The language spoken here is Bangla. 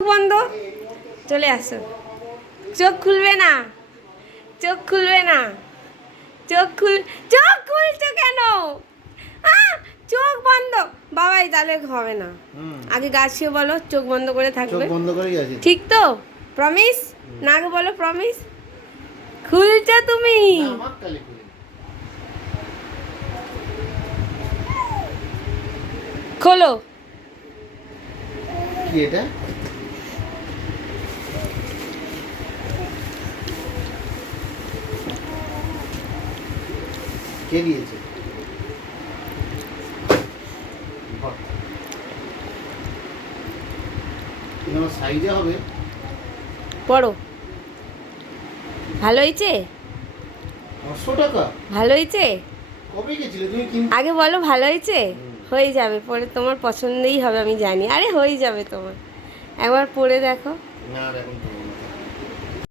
বন্ধ, চলে আসো। চোখ খুলবে না, চোখ খুলবে না, চোখ খুলছো কেন? চোখ বন্ধ। বাবাই তাহলে হবে না। আগে গাছিয়ে বলো চোখ বন্ধ করে থাকবে। চোখ বন্ধ করেই আছে। ঠিক তো? প্রমিস? না আগে বলো প্রমিস। খুলছো তুমি? না, আমার কালে খুলে। খোলো। কি এটা? কে দিয়েছে? বাহ। এটা আমার সাইজে হবে। পড়ো। ভালো হয়েছে? 500 টাকা? ভালো হয়েছে? কবে গেছিলে তুমি কিনতে? আগে বলো ভালো হয়েছে? হয়ে যাবে, পরে তোমার পছন্দই হবে আমি জানি। আরে হয়ে যাবে তোমার, একবার পরে দেখো। না, আর এখন তো